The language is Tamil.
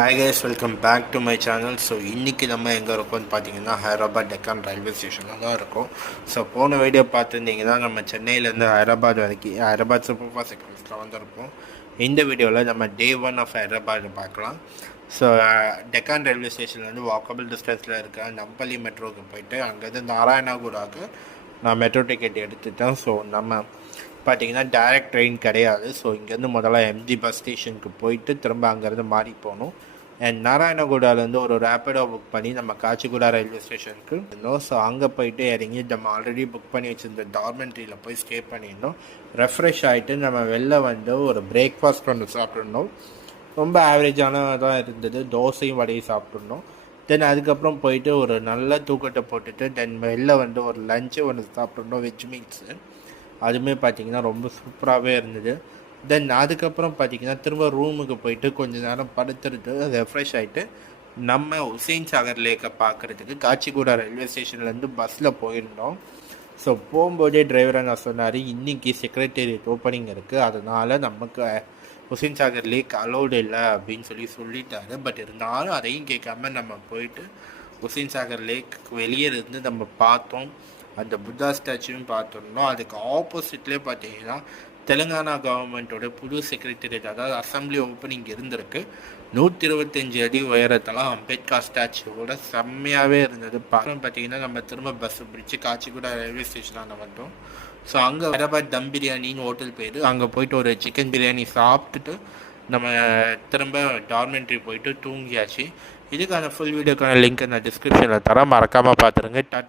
Hi guys, welcome back to my channel. So இன்றைக்கி நம்ம எங்கே இருக்கோம்னு பார்த்தீங்கன்னா ஹைதராபாத் டெக்கான் ரயில்வே ஸ்டேஷனில் தான் இருக்கோம். ஸோ போன வீடியோ பார்த்துருந்தீங்கன்னா நம்ம சென்னையிலேருந்து ஹைதராபாத் சூப்பர் ஃபாஸ்ட் எக்ஸ்பிரஸில் வந்திருப்போம். இந்த வீடியோவில் நம்ம டே 1 ஆஃப் ஹைதராபாத் பார்க்கலாம். ஸோ டெக்கான் ரயில்வே ஸ்டேஷன்லேருந்து வாக்கபிள் டிஸ்டன்ஸில் இருக்க நம்பள்ளி மெட்ரோவுக்கு போயிட்டு அங்கேருந்து நாராயணாகுடாவுக்கு நான் மெட்ரோ டிக்கெட் எடுத்துட்டேன். ஸோ நம்ம பார்த்தீங்கன்னா டைரக்ட் ட்ரெயின் கிடையாது. ஸோ இங்கேருந்து முதல்ல எம்ஜி பஸ் ஸ்டேஷனுக்கு போயிட்டு திரும்ப அங்கேருந்து மாறி போகணும். அண்ட் நாராயணகுடாலேருந்து ஒரு ரேப்பிடோ புக் பண்ணி நம்ம காச்சிகுடா ரயில்வே ஸ்டேஷனுக்கு இருந்தோம். ஸோ அங்கே போயிட்டு இறங்கி நம்ம ஆல்ரெடி புக் பண்ணி வச்சுருந்த டார்மெண்ட்ரியில் போய் ஸ்டே பண்ணியிருந்தோம். ரெஃப்ரெஷ் ஆகிட்டு நம்ம வெளில வந்து ஒரு பிரேக்ஃபாஸ்ட் ஒன்று சாப்பிட்ருந்தோம். ரொம்ப ஆவரேஜானதாக இருந்தது. தோசையும் வடையும் சாப்பிட்ருந்தோம். தென் அதுக்கப்புறம் போயிட்டு ஒரு நல்ல தூக்கத்தை போட்டுட்டு தென் வெளில வந்து ஒரு லஞ்சு ஒன்று சாப்பிட்ருந்தோம், வெஜ் மீல்ஸு. அதுவுமே பார்த்திங்கன்னா ரொம்ப சூப்பராகவே இருந்தது. தென் அதுக்கப்புறம் பார்த்திங்கன்னா திரும்ப ரூமுக்கு போயிட்டு கொஞ்சம் நேரம் படுத்துட்டு ரெஃப்ரெஷ் ஆகிட்டு நம்ம ஹுசைன் சாகர் லேக்கை பார்க்குறதுக்கு காச்சிகுடா ரயில்வே ஸ்டேஷன்லேருந்து பஸ்ஸில் போயிருந்தோம். ஸோ போகும்போதே டிரைவரை நான் சொன்னார், இன்றைக்கி செக்ரட்டேரியட் ஓப்பனிங் இருக்குது, அதனால் நமக்கு ஹுசைன் சாகர் லேக் அலோடு இல்லை அப்படின்னு சொல்லிட்டாரு. பட் இருந்தாலும் அதையும் கேட்காம நம்ம போயிட்டு ஹுசைன் சாகர் லேக் வெளியே இருந்து நம்ம பார்த்தோம். அந்த புத்தா ஸ்டாச்சுவும் பார்த்துருந்தோம். அதுக்கு ஆப்போசிட்லேயே பார்த்தீங்கன்னா தெலுங்கானா கவர்மெண்ட்டோட புது செக்ரட்டரியேட், அதாவது அசம்பிளி ஓப்பனிங் இருந்திருக்கு. 125 அடி உயரத்தெல்லாம் அம்பேத்கர் ஸ்டாச்சுவோட செம்மையாகவே இருந்தது. பார்த்தீங்கன்னா நம்ம திரும்ப பஸ் பிடிச்சி காச்சிகுடா ரயில்வே ஸ்டேஷனான வந்தோம். ஸோ அங்கே ஹைதராபாத் தம் பிரியாணின்னு ஹோட்டல் போயிட்டு அங்கே போயிட்டு ஒரு சிக்கன் பிரியாணி சாப்பிட்டுட்டு நம்ம திரும்ப டார்மெண்ட்ரி போயிட்டு தூங்கியாச்சு. இதுக்கான ஃபுல் வீடியோக்கான லிங்க் நான் டிஸ்கிரிப்ஷனில் தரேன், மறக்காமல் பார்த்துருங்க. டாட்டா.